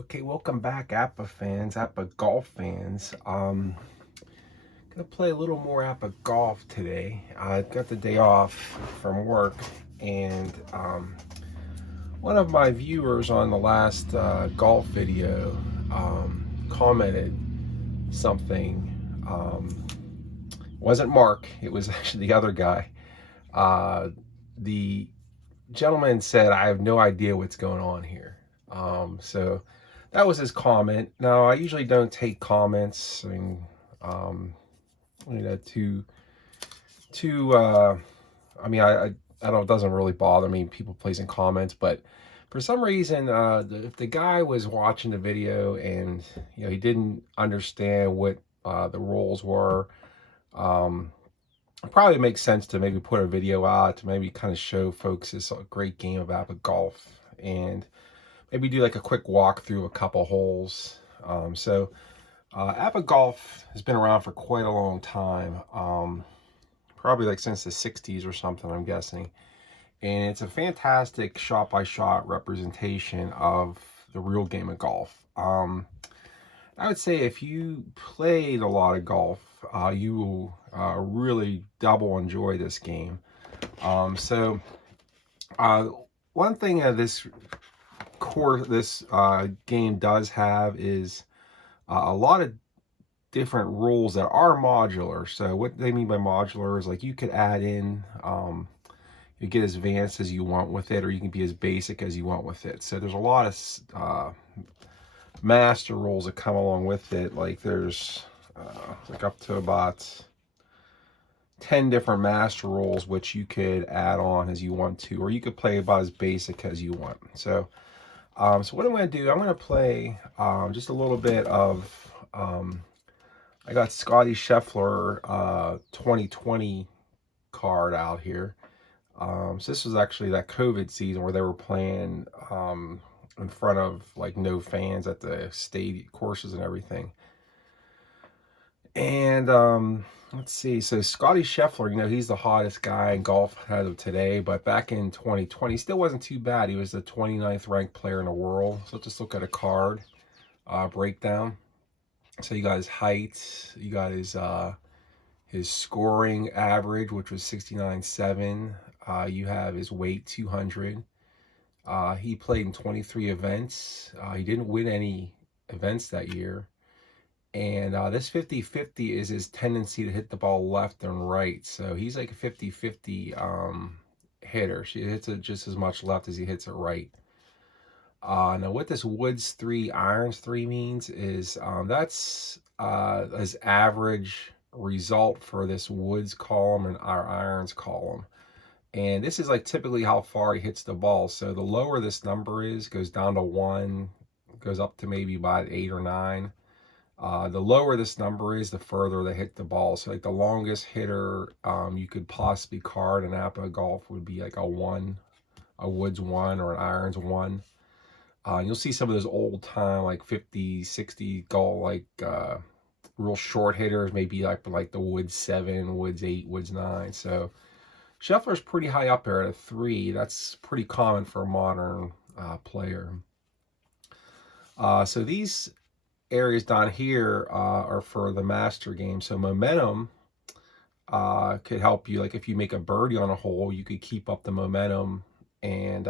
Okay, welcome back, APBA fans, APBA Golf fans. Gonna play a little more APBA Golf today. I got the day off from work, and one of my viewers on the last golf video commented something. Wasn't Mark, it was actually the other guy. The gentleman said, "I have no idea what's going on here." So that was his comment. Now, I usually don't take comments. I mean, um, too, too. I mean, I don't. It doesn't really bother me people placing comments, but for some reason, if the guy was watching the video and he didn't understand what the rules were. Um, it probably makes sense to maybe put a video out to maybe kind of show folks this great game of APBA Golf and maybe do like a quick walk through a couple holes. APBA Golf has been around for quite a long time, probably like since the 60s or something, I'm guessing. And it's a fantastic shot-by-shot representation of the real game of golf. I would say if you played a lot of golf, you will really double enjoy this game. Um, so, uh, One thing this game does have is a lot of different rules that are modular. So what they mean by modular is like you could add in, you get as advanced as you want with it, or you can be as basic as you want with it. So there's a lot of master rules that come along with it. Like there's like up to about 10 different master rules which you could add on as you want to, or you could play about as basic as you want. So what I'm going to do, I'm going to play just a little bit of, I got Scotty Scheffler 2020 card out here. So this was actually that COVID season where they were playing in front of like no fans at the stadium courses and everything. And let's see. So Scotty Scheffler, he's the hottest guy in golf as of today. But back in 2020, he still wasn't too bad. He was the 29th ranked player in the world. So let's just look at a card breakdown. So you got his height, you got his scoring average, which was 69.7. You have his weight, 200. He played in 23 events. He didn't win any events that year. And this 50-50 is his tendency to hit the ball left and right. So he's like a 50-50 hitter. He hits it just as much left as he hits it right. Now what this Woods 3, Irons 3 means is that's his average result for this Woods column and our Irons column. And this is like typically how far he hits the ball. So the lower this number is, goes down to 1, goes up to maybe about 8 or 9. The lower this number is, the further they hit the ball. So like the longest hitter you could possibly card in APBA Golf would be like a Woods 1 or an Irons 1. You'll see some of those old time like 50, 60 golf like real short hitters, maybe like the Woods 7, Woods 8, Woods 9. So Scheffler's pretty high up there at a 3. That's pretty common for a modern player. So these areas down here are for the master game. So momentum could help you. Like if you make a birdie on a hole, you could keep up the momentum and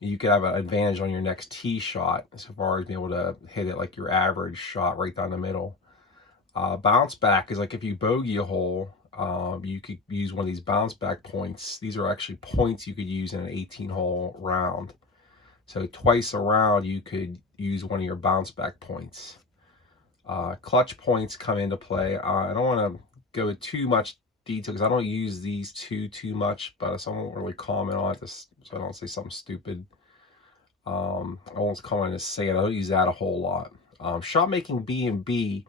you could have an advantage on your next tee shot as far as being able to hit it like your average shot right down the middle. Bounce back is like if you bogey a hole, you could use one of these bounce back points. These are actually points you could use in an 18-hole round. So twice a round, you could use one of your bounce back points. Clutch points come into play. I don't want to go into too much detail because I don't use these too much, but so I won't really comment on this so I don't say something stupid. I won't comment to say it. I don't use that a whole lot. Shot making B and B,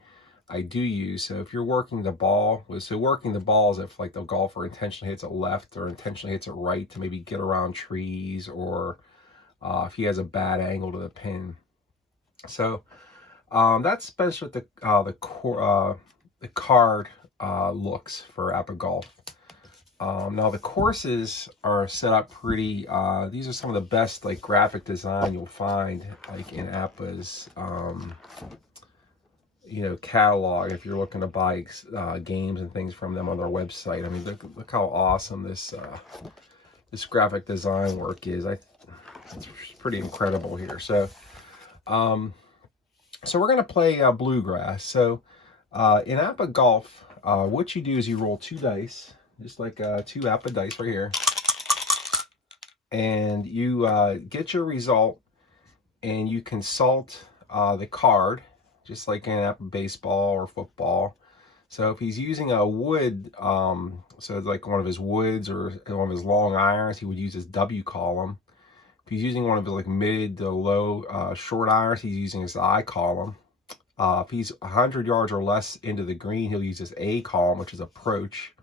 I do use. So if you're working the ball, so working the ball is if like the golfer intentionally hits it left or intentionally hits it right to maybe get around trees, or if he has a bad angle to the pin. So that's basically what the card looks for APBA Golf. Now the courses are set up pretty, these are some of the best like graphic design you'll find like in APBA's, catalog if you're looking to buy games and things from them on their website. I mean, look how awesome this graphic design work is. It's pretty incredible here. So, we're gonna play bluegrass. So, in APBA Golf, what you do is you roll 2 dice, just like 2 APBA dice right here, and you get your result, and you consult the card, just like in APBA baseball or football. So if he's using a wood, so it's like one of his woods or one of his long irons, he would use his W column. If he's using one of his like mid to low short irons, he's using his I column. If he's 100 yards or less into the green, he'll use his A column, which is approach.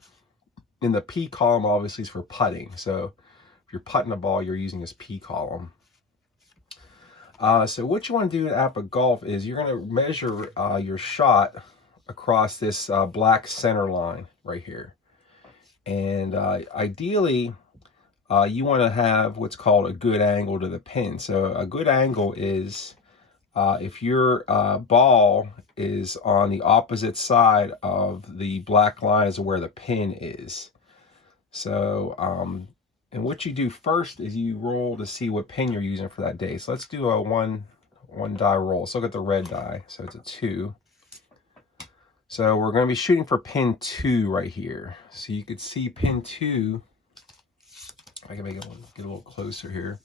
And the P column obviously is for putting. So if you're putting the ball, you're using his P column. So what you want to do at APBA Golf is you're going to measure your shot across this black center line right here. And ideally, you want to have what's called a good angle to the pin. So a good angle is if your ball is on the opposite side of the black line as where the pin is. So, and what you do first is you roll to see what pin you're using for that day. So let's do a one die roll. So look at the red die. So it's a 2. So we're going to be shooting for pin 2 right here. So you could see pin 2. I can make it get a little closer here.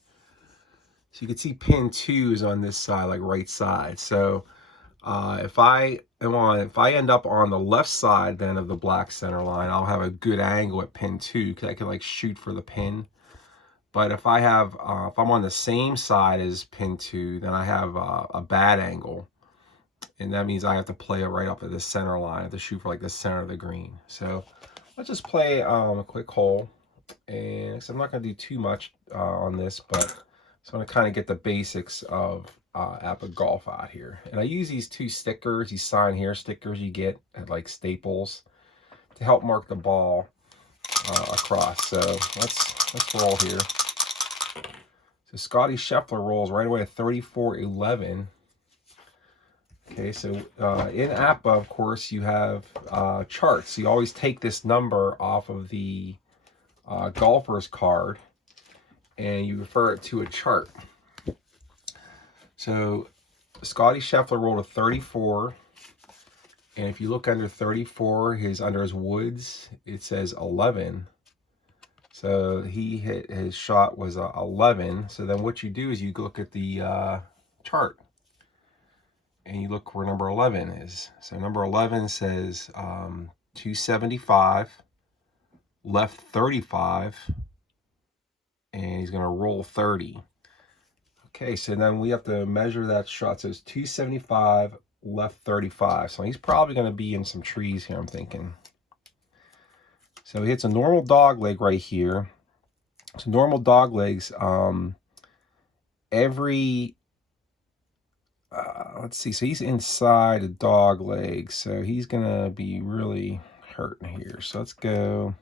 So you can see pin 2 is on this side, like right side. So if I end up on the left side then of the black center line, I'll have a good angle at pin 2 because I can like shoot for the pin. But if I have if I'm on the same side as pin 2, then I have a bad angle, and that means I have to play it right up at the center line. I have to shoot for like the center of the green. So let's just play a quick hole, and so I'm not going to do too much on this, but just want to kind of get the basics of APBA Golf out here. And I use these 2 stickers, these sign here stickers you get at like Staples, to help mark the ball across. So let's roll here. So Scotty Scheffler rolls right away at 34.11. Okay, so in APBA, of course, you have charts. You always take this number off of the golfer's card and you refer it to a chart. So Scotty Scheffler rolled a 34, and if you look under 34, under his woods, it says 11. So his shot was 11. So then what you do is you look at the chart and you look where number 11 is. So number 11 says 275, left 35, and he's going to roll 30. Okay, so then we have to measure that shot. So it's 275, left 35. So he's probably going to be in some trees here, I'm thinking. So he hits a normal dog leg right here. So normal dog legs, let's see, so he's inside a dog leg, so he's gonna be really hurting here. So let's go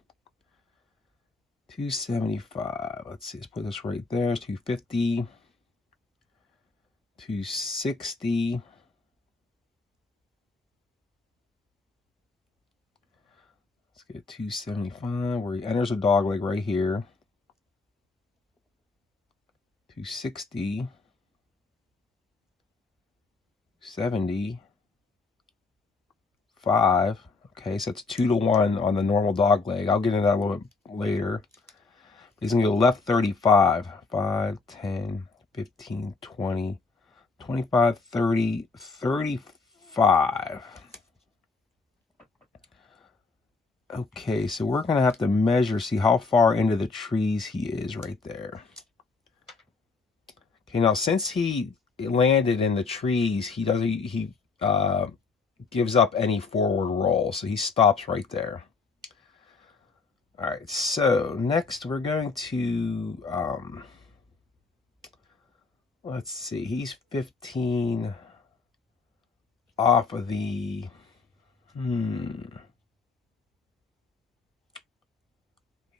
275. Let's see, let's put this right there. It's 250, 260. Let's get 275 where he enters a dog leg right here. 260, 70, 5. Okay, so it's 2-1 on the normal dog leg. I'll get into that a little bit later. He's going to go left 35. 5, 10, 15, 20, 25, 30, 35. Okay, so we're going to have to measure, see how far into the trees he is right there. Okay, now since he landed in the trees, he gives up any forward roll, so he stops right there. All right, so next we're going to, let's see, he's 15 off of the,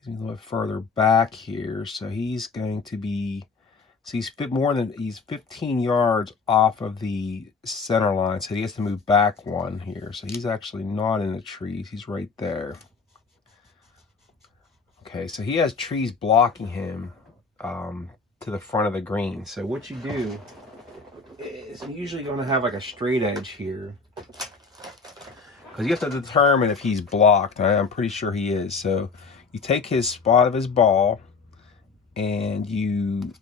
a little bit further back here. So he's going to be, so he's 15 yards off of the center line. So he has to move back one here. So he's actually not in the trees. He's right there. Okay, so he has trees blocking him to the front of the green. So what you do is you're usually going to have like a straight edge here, because you have to determine if he's blocked. I'm pretty sure he is. So you take his spot of his ball and you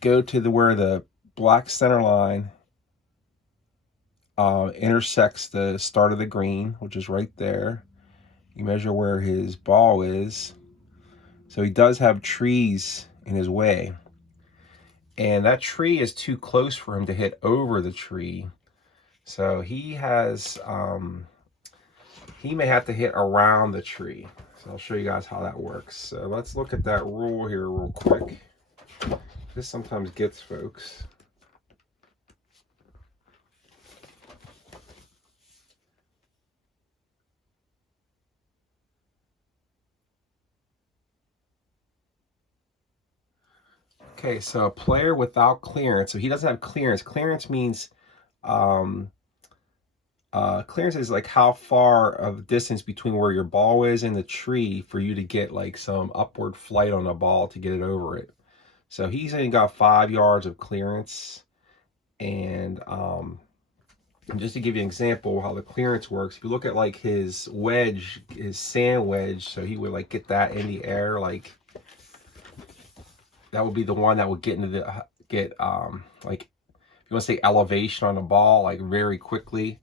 go to where the black center line intersects the start of the green, which is right there. You measure where his ball is. So he does have trees in his way. And that tree is too close for him to hit over the tree. So he has, he may have to hit around the tree. So I'll show you guys how that works. So let's look at that rule here real quick. This sometimes gets folks. Okay, so a player without clearance. So he doesn't have clearance. Clearance means, clearance is like how far of distance between where your ball is and the tree for you to get like some upward flight on the ball to get it over it. So he's only got 5 yards of clearance. And just to give you an example how the clearance works, if you look at like his wedge, his sand wedge, so he would like get that in the air, like that would be the one that would get into the like, if you want to say elevation on the ball, like very quickly.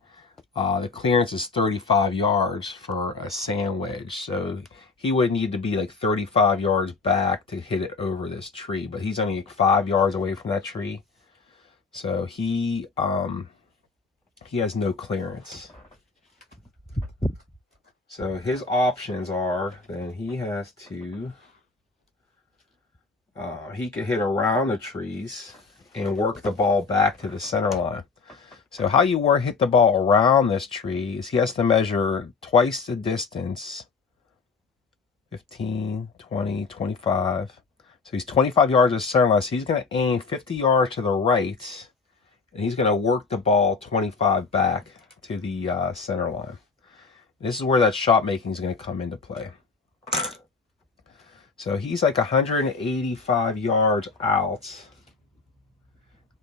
The clearance is 35 yards for a sand wedge, so he would need to be like 35 yards back to hit it over this tree, but he's only 5 yards away from that tree, so he has no clearance. So his options are, then he has to, he could hit around the trees and work the ball back to the center line. So how you hit the ball around this tree is he has to measure twice the distance, 15, 20, 25. So he's 25 yards to the center line. So he's going to aim 50 yards to the right, and he's going to work the ball 25 back to the center line. This is where that shot making is going to come into play. So he's like 185 yards out,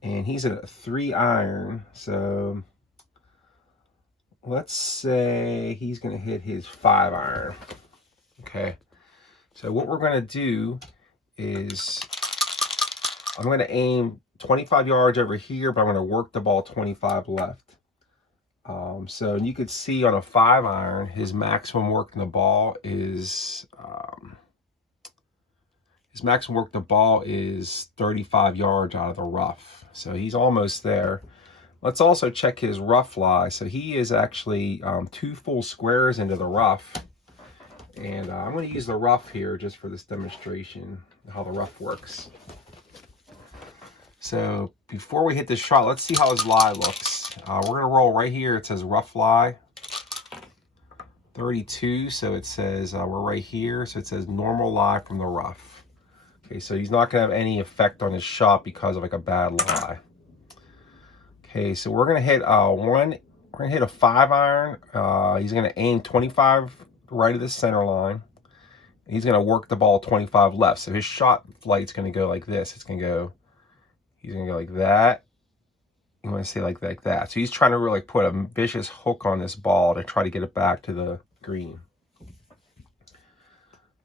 and he's at a 3-iron. So let's say he's going to hit his 5-iron. Okay. So what we're going to do is I'm going to aim 25 yards over here, but I'm going to work the ball 25 left. So you could see on a 5-iron, his maximum work in the ball is 35 yards out of the rough. So he's almost there. Let's also check his rough lie. So he is actually 2 full squares into the rough. And I'm going to use the rough here just for this demonstration, how the rough works. So before we hit this shot, let's see how his lie looks. We're going to roll right here. It says rough lie 32. So it says we're right here. So it says normal lie from the rough. Okay, so he's not going to have any effect on his shot because of like a bad lie. Okay, so we're going to hit we're going to hit a 5-iron. He's going to aim 25 right of the center line. He's going to work the ball 25 left. So his shot flight's going to go like this. It's going to go, he's going to go like that. You want to say like that. So he's trying to really put a vicious hook on this ball to try to get it back to the green.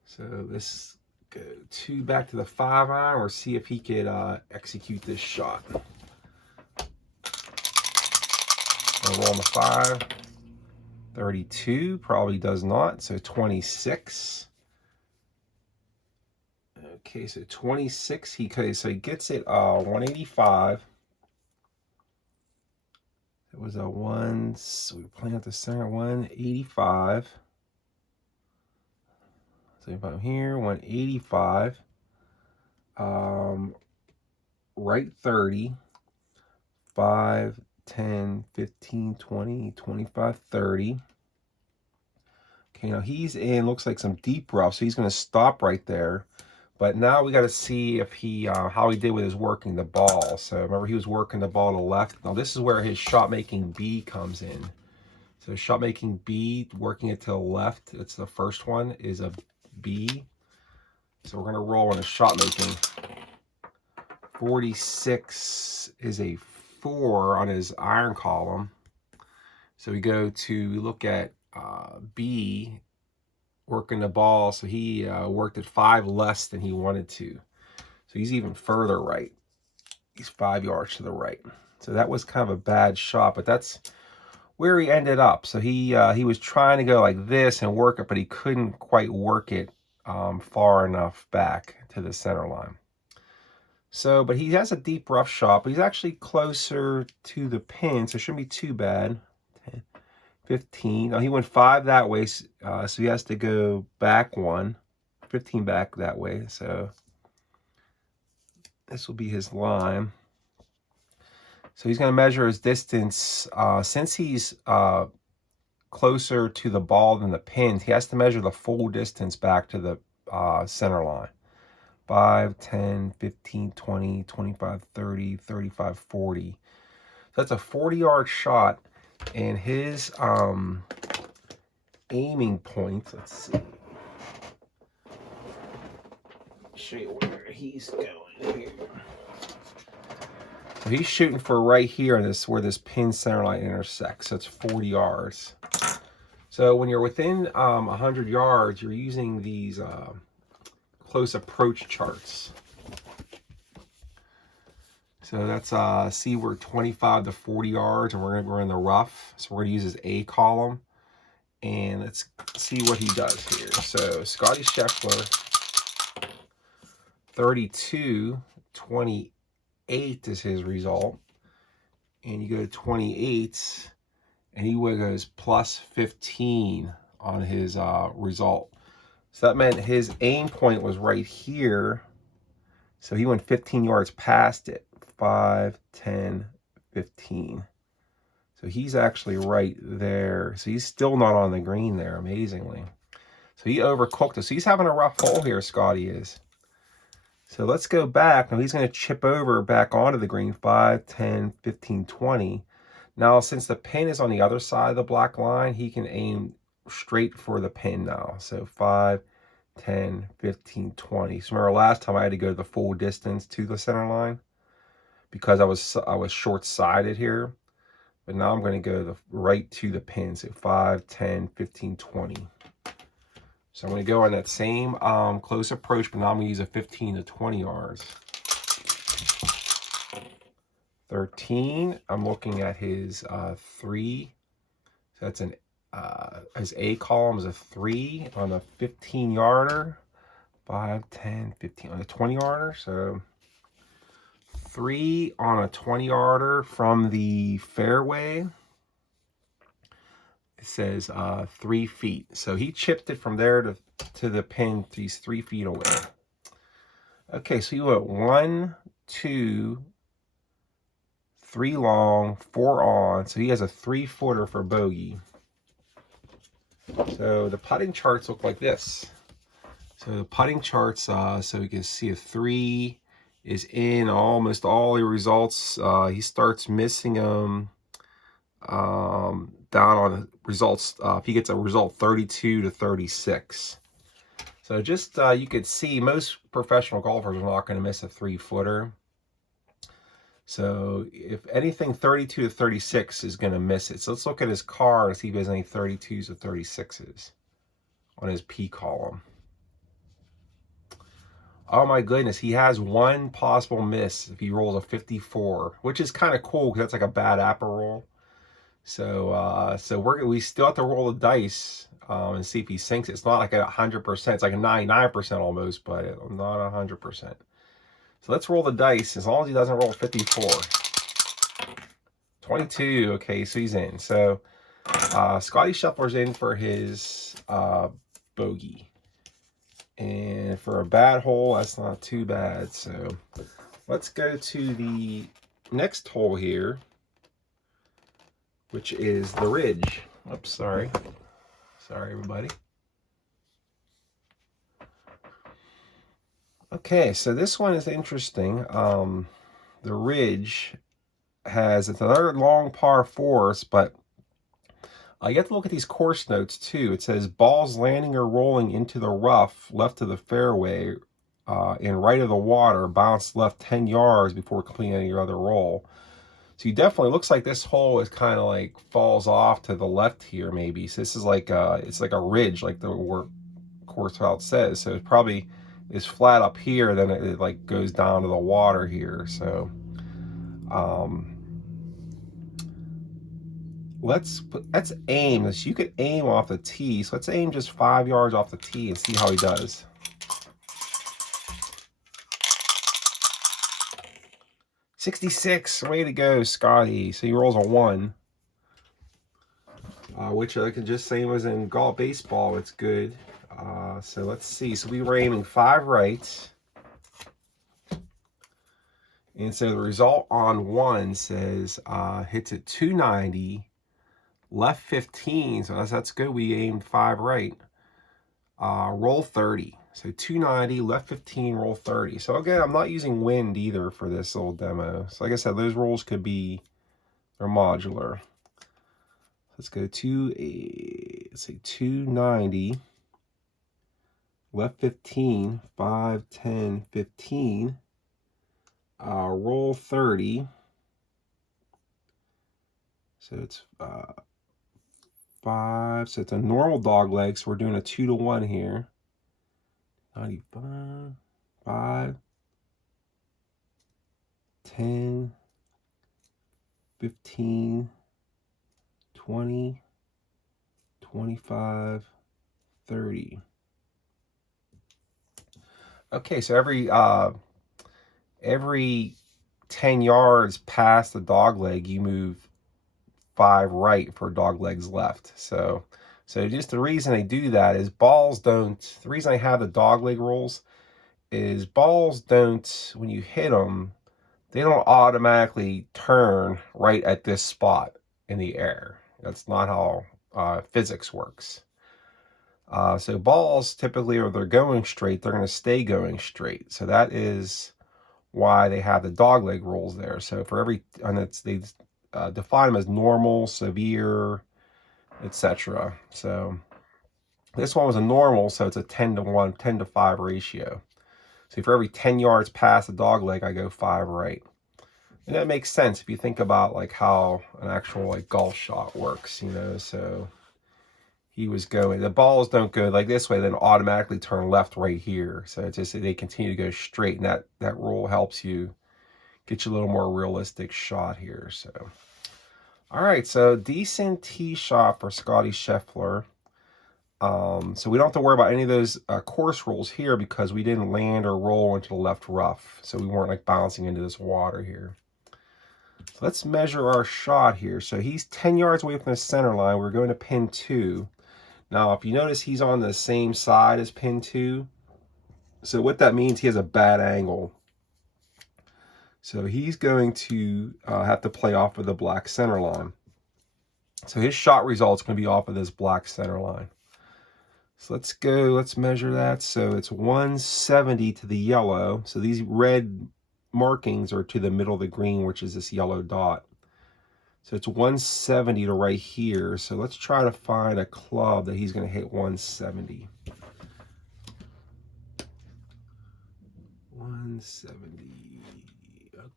So let's go back to the 5-iron or see if he could execute this shot. I'll roll on the 5. 32 probably does not. So 26. Okay, so 26. So he gets it 185. It was a 1. So we're playing at the center, 185. So if I'm here, 185. Right 30. 5, 10, 15, 20, 25, 30. Okay, now he's in, looks like some deep rough, so he's going to stop right there. But now we got to see if he, how he did with his working the ball. So remember, he was working the ball to the left. Now this is where his shot making B comes in. So shot making B, working it to the left. It's the first one is a B. So we're going to roll on a shot making. 46 is a 4 on his iron column. So we go to look at B, working the ball. So he worked at 5 less than he wanted to. So he's even further right. He's 5 yards to the right. So that was kind of a bad shot, but that's where he ended up. So he was trying to go like this and work it, but he couldn't quite work it far enough back to the center line. So, but he has a deep rough shot, but he's actually closer to the pin, so it shouldn't be too bad. 10, 15. Oh, he went 5 that way, so he has to go back 1. 15 back that way, so this will be his line. So he's going to measure his distance. Since he's closer to the ball than the pins, he has to measure the full distance back to the center line. 5, 10, 15, 20, 25, 30, 35, 40. So that's a 40-yard shot. And his aiming point, let's see. Show you where he's going here. So he's shooting for right here, this where this pin center line intersects. So it's 40 yards. So when you're within 100 yards, you're using these close approach charts. So that's see, we're 25 to 40 yards, and we're in the rough. So we're gonna use his A column, and let's see what he does here. So Scotty Scheffler, 32, 28 is his result, and you go to 28, and he goes plus 15 on his result. So that meant his aim point was right here. So he went 15 yards past it. 5, 10, 15. So he's actually right there. So he's still not on the green there, amazingly. So he overcooked it. So he's having a rough hole here, Scotty is. So let's go back. Now he's going to chip over back onto the green. 5, 10, 15, 20. Now, since the pin is on the other side of the black line, he can aim straight for the pin now. So 5, 10, 15, 20. So remember last time I had to go the full distance to the center line because I was short-sided here. But now I'm going to go right to the pin. So 5, 10, 15, 20. So I'm going to go on that same close approach, but now I'm going to use a 15 to 20 yards. 13, I'm looking at his 3. So that's his A column is a 3 on a 15-yarder. 5, 10, 15 on a 20-yarder. So 3 on a 20-yarder from the fairway. It says 3 feet. So he chipped it from there to the pin. He's 3 feet away. Okay, so you went 1, 2, 3 long, 4 on. So he has a 3-footer for bogey. So the putting charts look like this. So the putting charts, so you can see a 3 is in almost all the results. He starts missing them down on the results. If he gets a result 32 to 36. So just you could see most professional golfers are not going to miss a 3-footer. So if anything, 32 to 36 is going to miss it. So let's look at his card and see if he has any 32s or 36s on his P column. Oh my goodness, he has one possible miss if he rolls a 54, which is kind of cool because that's like a bad APBA roll. So we still have to roll the dice and see if he sinks it. It's not like 100%. It's like a 99% almost, but not 100%. So let's roll the dice. As long as he doesn't roll 54. 22. Okay, so he's in. So Scotty Scheffler's in for his bogey. And for a bad hole, that's not too bad. So let's go to the next hole here, which is the ridge. Oops, sorry. Sorry, everybody. Okay, so this one is interesting. The Ridge it's another long par fours, but you have to look at these course notes too. It says balls landing or rolling into the rough left of the fairway and right of the water, bounce left 10 yards before completing any other roll. So you definitely, looks like this hole is kind of like falls off to the left here maybe. So this is like it's like a ridge like the course route says. So it probably is flat up here, then it like goes down to the water here. So um, let's aim this. You could aim off the tee. So let's aim just 5 yards off the tee and see how he does. 66, way to go, Scotty. So he rolls a 1, which I can just say was in golf baseball. It's good. So let's see. So we were aiming 5 right. And so the result on 1 says hits at 290, left 15. So that's good. We aimed 5 right. Roll 30. So 290, left 15, roll 30. So again, I'm not using wind either for this little demo. So like I said, those rolls could be, they're modular. Let's go to, let's say 290, left 15, 5, 10, 15, roll 30. So it's 5, so it's a normal dog leg, so we're doing a 2 to 1 here. 95, 5, 10, 15, 20, 25, 30. Okay, so every 10 yards past the dog leg, you move 5 right for dog legs left. So just the reason they do that is the reason I have the dog leg rules is balls don't, when you hit them, they don't automatically turn right at this spot in the air. That's not how physics works. So balls typically, if they're going straight, they're going to stay going straight. So that is why they have the dogleg rules there. So for every, and they define them as normal, severe, etc. So this one was a normal, so it's a 10 to 1, 10 to 5 ratio. So for every 10 yards past the dogleg, I go 5 right. And that makes sense if you think about like how an actual like golf shot works, you know. So he was going, the balls don't go like this way, then automatically turn left right here. So it's just they continue to go straight, and that rule helps you get you a little more realistic shot here. So all right, so decent tee shot for Scotty Scheffler. So we don't have to worry about any of those course rules here because we didn't land or roll into the left rough. So we weren't like bouncing into this water here. So let's measure our shot here. So he's 10 yards away from the center line. We're going to pin 2. Now, if you notice, he's on the same side as pin 2. So what that means, he has a bad angle. So he's going to have to play off of the black center line. So his shot result's going to be off of this black center line. So let's measure that. So it's 170 to the yellow. So these red markings are to the middle of the green, which is this yellow dot. So it's 170 to right here. So let's try to find a club that he's going to hit 170. 170.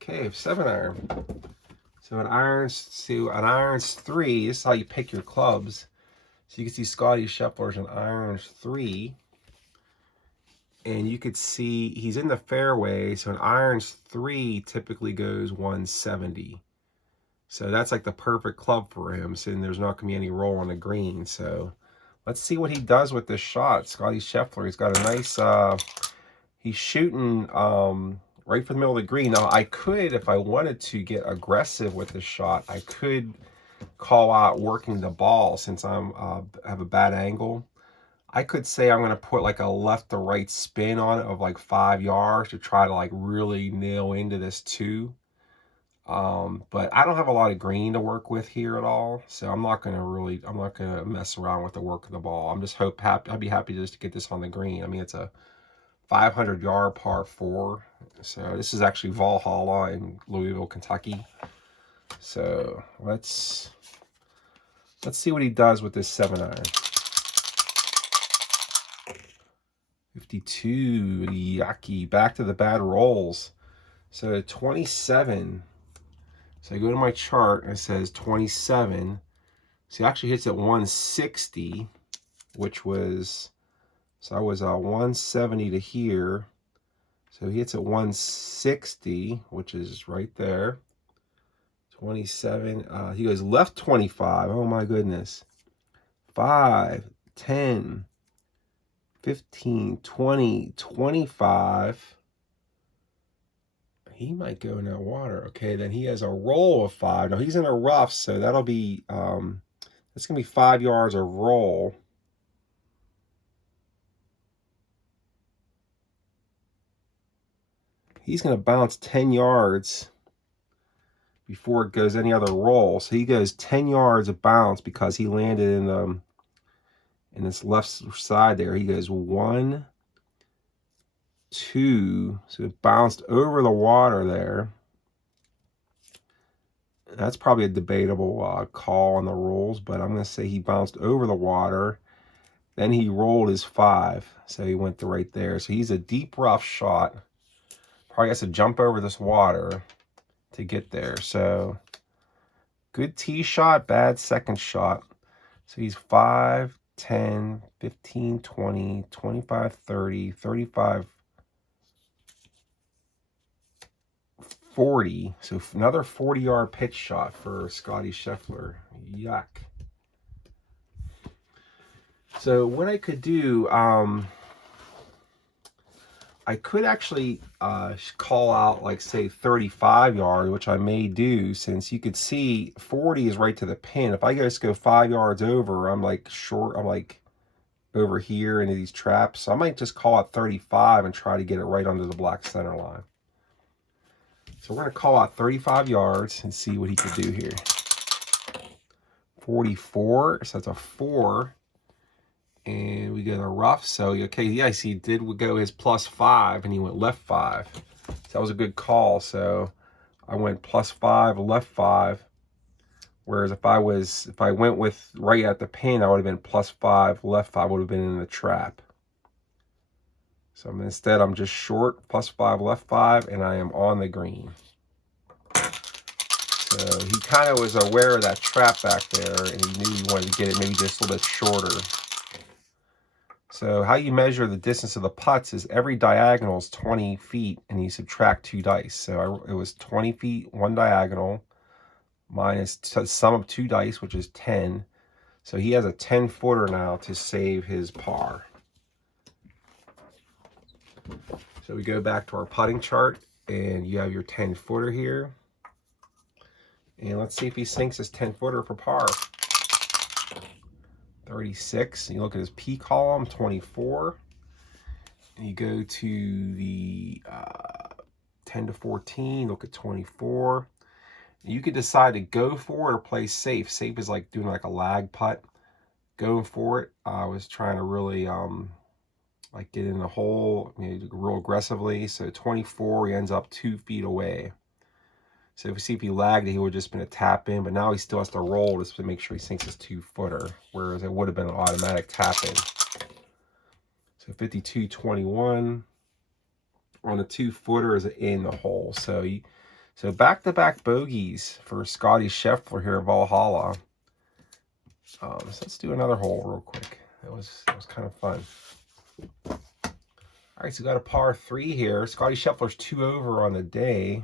Okay, 7-iron. So an iron's 3. This is how you pick your clubs. So you can see Scotty Scheffler's an iron's 3. And you could see he's in the fairway. So an iron's 3 typically goes 170. So that's like the perfect club for him, since there's not going to be any roll on the green. So let's see what he does with this shot. Scotty Scheffler, he's got a nice, he's shooting right from the middle of the green. Now, I could, if I wanted to get aggressive with this shot, I could call out working the ball since I'm have a bad angle. I could say I'm going to put like a left to right spin on it of like 5 yards to try to like really nail into this 2. But I don't have a lot of green to work with here at all, so I'm not gonna mess around with the work of the ball. I'm just I'd be happy just to get this on the green. I mean, it's a 500-yard par 4. So this is actually Valhalla in Louisville, Kentucky. So let's see what he does with this 7-iron. 52, yucky. Back to the bad rolls. So 27. So I go to my chart and it says 27. So he actually hits at 160, which was, so I was 170 to here. So he hits at 160, which is right there. 27. He goes left 25. Oh my goodness. 5, 10, 15, 20, 25. He might go in that water. Okay, then he has a roll of 5. Now he's in a rough, so that'll be it's gonna be 5 yards of roll. He's gonna bounce 10 yards before it goes any other roll. So he goes 10 yards of bounce because he landed in this left side there. He goes 1, 2, so it bounced over the water there. That's probably a debatable call on the rules, but I'm going to say he bounced over the water. Then he rolled his 5, so he went to right there. So he's a deep rough shot. Probably has to jump over this water to get there. So good tee shot, bad second shot. So he's 5, 10, 15, 20, 25, 30, 35, 40. So another 40-yard pitch shot for Scotty Scheffler. Yuck. So what I could do, I could actually call out, like, say 35 yards, which I may do, since you could see 40 is right to the pin. If I just go 5 yards over, I'm like short, I'm like over here into these traps. So I might just call out 35 and try to get it right under the black center line. So we're going to call out 35 yards and see what he can do here. 44, so that's a 4. And we get a rough. So, okay, yes, he did go his +5 and he went left 5. So that was a good call. So I went +5, left 5. Whereas if I went with right at the pin, I would have been +5, left 5 would have been in the trap. So instead, I'm just short, +5, left 5, and I am on the green. So he kind of was aware of that trap back there, and he knew he wanted to get it maybe just a little bit shorter. So how you measure the distance of the putts is every diagonal is 20 feet, and you subtract 2 dice. So it was 20 feet, 1 diagonal, minus the sum of 2 dice, which is 10. So he has a 10-footer now to save his par. So we go back to our putting chart, and you have your 10-footer here. And let's see if he sinks his 10-footer for par. 36. And you look at his P column, 24. And you go to the 10 to 14, look at 24. And you can decide to go for it or play safe. Safe is like doing like a lag putt. Going for it, I was trying to really like get in the hole, real aggressively. So 24, he ends up 2 feet away. So if we see if he lagged it, he would have just been a tap in, but now he still has to roll just to make sure he sinks his 2-footer, whereas it would have been an automatic tap in. So 52-21 on the 2-footer is in the hole. So back-to-back bogeys for Scotty Scheffler here at Valhalla. So let's do another hole real quick. That was kind of fun. All right, so we got a par 3 here. Scotty Scheffler's 2 over on the day.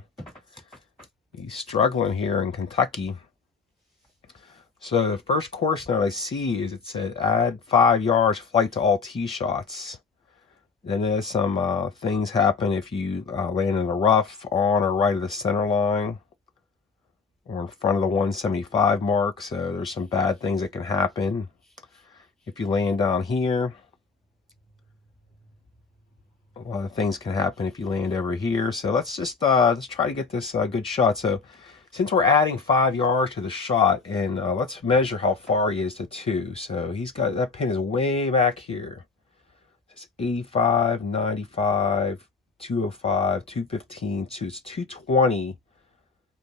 He's struggling here in Kentucky. So the first course note I see is it said add 5 yards flight to all tee shots. Then there's some things happen if you land in the rough, on or right of the center line, or in front of the 175 mark. So there's some bad things that can happen if you land down here. A lot of things can happen if you land over here. So let's just let's try to get this good shot. So since we're adding 5 yards to the shot, and let's measure how far he is to 2. So he's got, that pin is way back here. It's 85, 95, 205, 215, so it's 220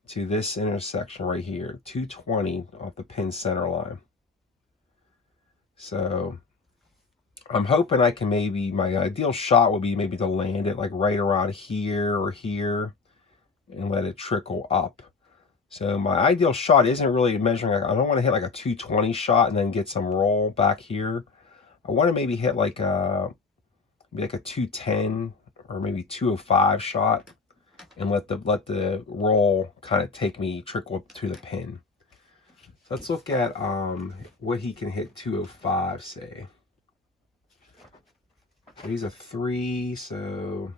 to this intersection right here, 220 off the pin center line. So I'm hoping I can maybe, my ideal shot would be maybe to land it like right around here or here and let it trickle up. So my ideal shot isn't really measuring, I don't want to hit like a 220 shot and then get some roll back here. I want to maybe hit like maybe like a 210 or maybe 205 shot and let the roll kind of take me, trickle up to the pin. So let's look at what he can hit 205, say. He's a 3, so,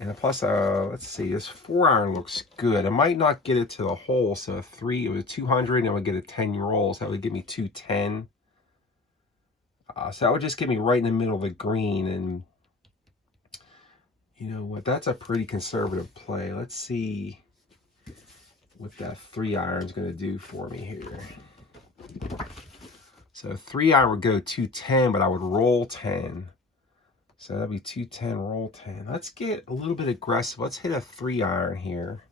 and plus, let's see, this 4-iron looks good. I might not get it to the hole, so a 3, it was 200, and I would get a 10 roll, so that would give me 210. So that would just get me right in the middle of the green, and you know what, that's a pretty conservative play. Let's see what that 3-iron is going to do for me here. So 3-iron would go 210, but I would roll 10. So that'd be 210, roll 10. Let's get a little bit aggressive. Let's hit a 3-iron here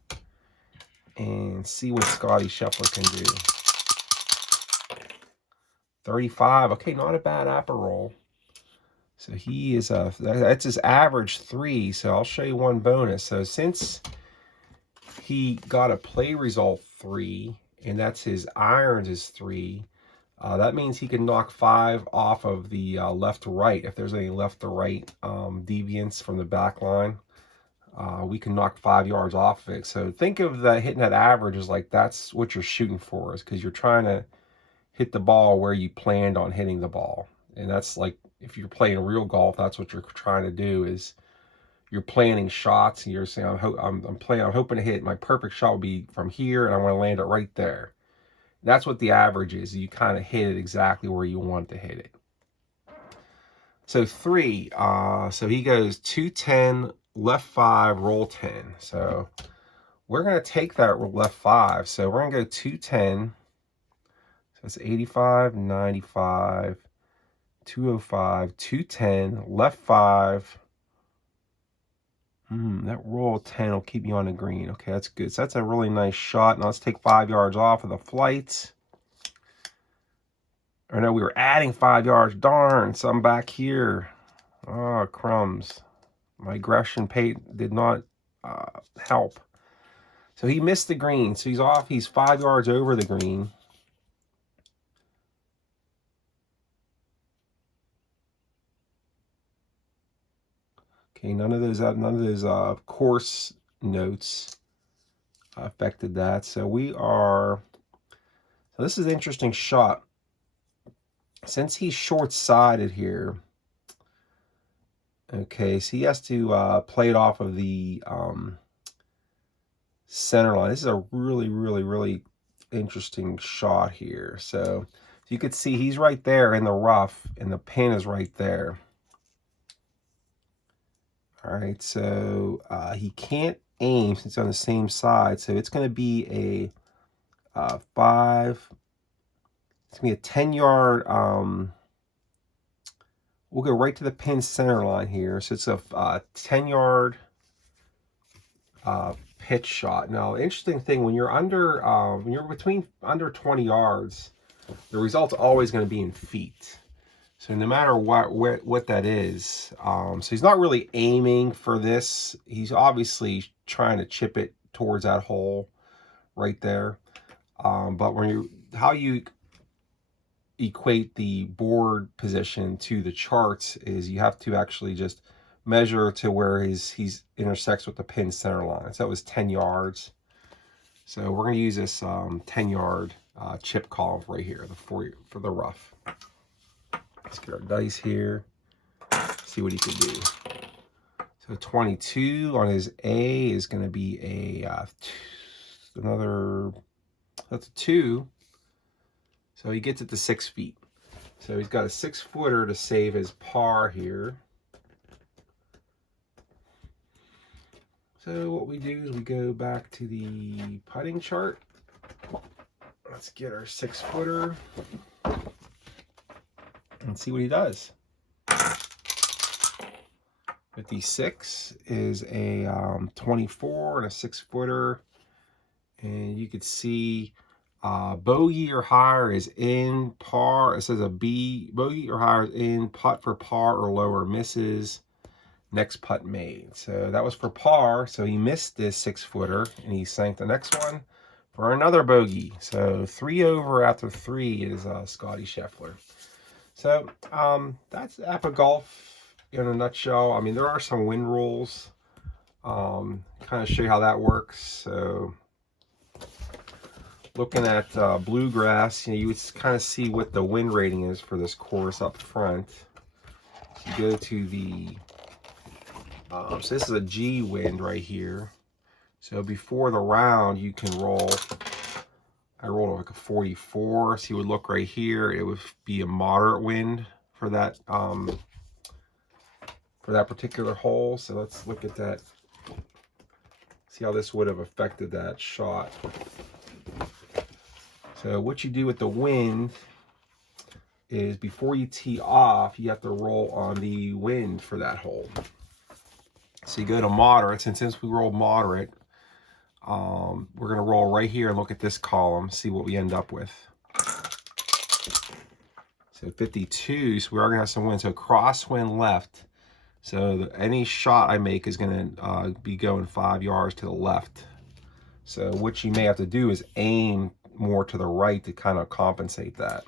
and see what Scotty Scheffler can do. 35. Okay, not a bad APBA roll. So he is that's his average 3. So I'll show you one bonus. So since he got a play result 3, and that's his irons is 3, that means he can knock 5 off of the left to right. If there's any left to right deviance from the back line, we can knock 5 yards off of it. So think of that, hitting that average as like that's what you're shooting for, is because you're trying to hit the ball where you planned on hitting the ball. And that's like, if you're playing real golf, that's what you're trying to do, is you're planning shots and you're saying, I'm hoping to hit, my perfect shot would be from here and I want to land it right there. That's what the average is. You kind of hit it exactly where you want to hit it. So 3, so he goes 210, left 5, roll 10. So we're going to take that left 5. So we're going to go 210. So it's 85, 95, 205, 210, left 5. That roll 10 will keep you on the green. Okay, that's good. So that's a really nice shot. Now let's take 5 yards off of the flight. Or no, we were adding 5 yards. Darn, something back here. Oh, crumbs. My aggression did not help. So he missed the green. So he's off. He's 5 yards over the green. Okay, none of those course notes affected that. So so this is an interesting shot. Since he's short-sided here, okay, so he has to play it off of the center line. This is a really, really, really interesting shot here. So you could see he's right there in the rough, and the pin is right there. All right, so he can't aim since it's on the same side. So it's going to be a 5. It's going to be a 10-yard. We'll go right to the pin center line here. So it's a 10-yard pitch shot. Now, interesting thing, when you're between under 20 yards, the result's always going to be in feet. So no matter what that is, so he's not really aiming for this. He's obviously trying to chip it towards that hole right there. But how you equate the board position to the charts is you have to actually just measure to where he's intersects with the pin center line. So that was 10 yards. So we're going to use this 10-yard chip column right here, for the rough. Let's get our dice here, see what he can do. So 22 on his A is going to be that's a 2. So he gets it to 6 feet. So he's got a 6-footer to save his par here. So what we do is we go back to the putting chart. Let's get our 6-footer. and see what he does. 56 is a 24 and a 6-footer, and you could see bogey or higher is in, par. It says a B, bogey or higher is in, putt for par or lower misses, next putt made. So that was for par, so he missed this 6-footer, and he sank the next one for another bogey. So 3 over after 3 is Scotty Scheffler. So that's APBA Golf in a nutshell. I mean, there are some wind rules. Kind of show you how that works. So looking at bluegrass, you would kind of see what the wind rating is for this course up front. So you go to the, so this is a G wind right here. So before the round, you can roll, I rolled like a 44, so you would look right here, it would be a moderate wind for that particular hole. So let's look at that, see how this would have affected that shot. So what you do with the wind is before you tee off, you have to roll on the wind for that hole. So you go to moderate, and since we rolled moderate, we're going to roll right here and look at this column, see what we end up with. So 52, so we are going to have some wind. So crosswind left. So any shot I make is going to be going 5 yards to the left. So what you may have to do is aim more to the right to kind of compensate that.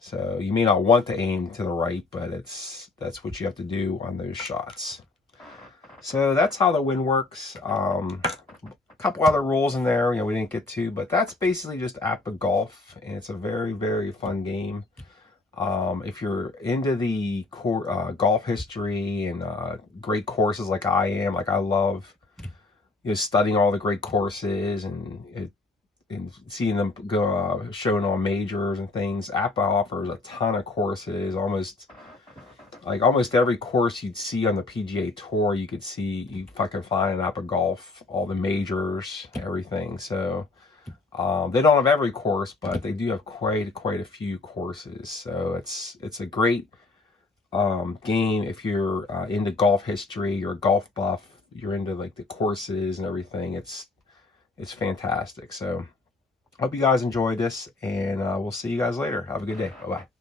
So you may not want to aim to the right, but that's what you have to do on those shots. So that's how the wind works. A couple other rules in there, we didn't get to, but that's basically just APBA Golf, and it's a very, very fun game. If you're into the golf history and great courses like I am, like I love, studying all the great courses and seeing them go shown on majors and things. APBA offers a ton of courses. Almost every course you'd see on the PGA Tour, you can find an APBA Golf, all the majors, everything. So they don't have every course, but they do have quite a few courses. So it's a great game if you're into golf history, you're a golf buff, you're into like the courses and everything. It's fantastic. So hope you guys enjoyed this, and we'll see you guys later. Have a good day. Bye-bye.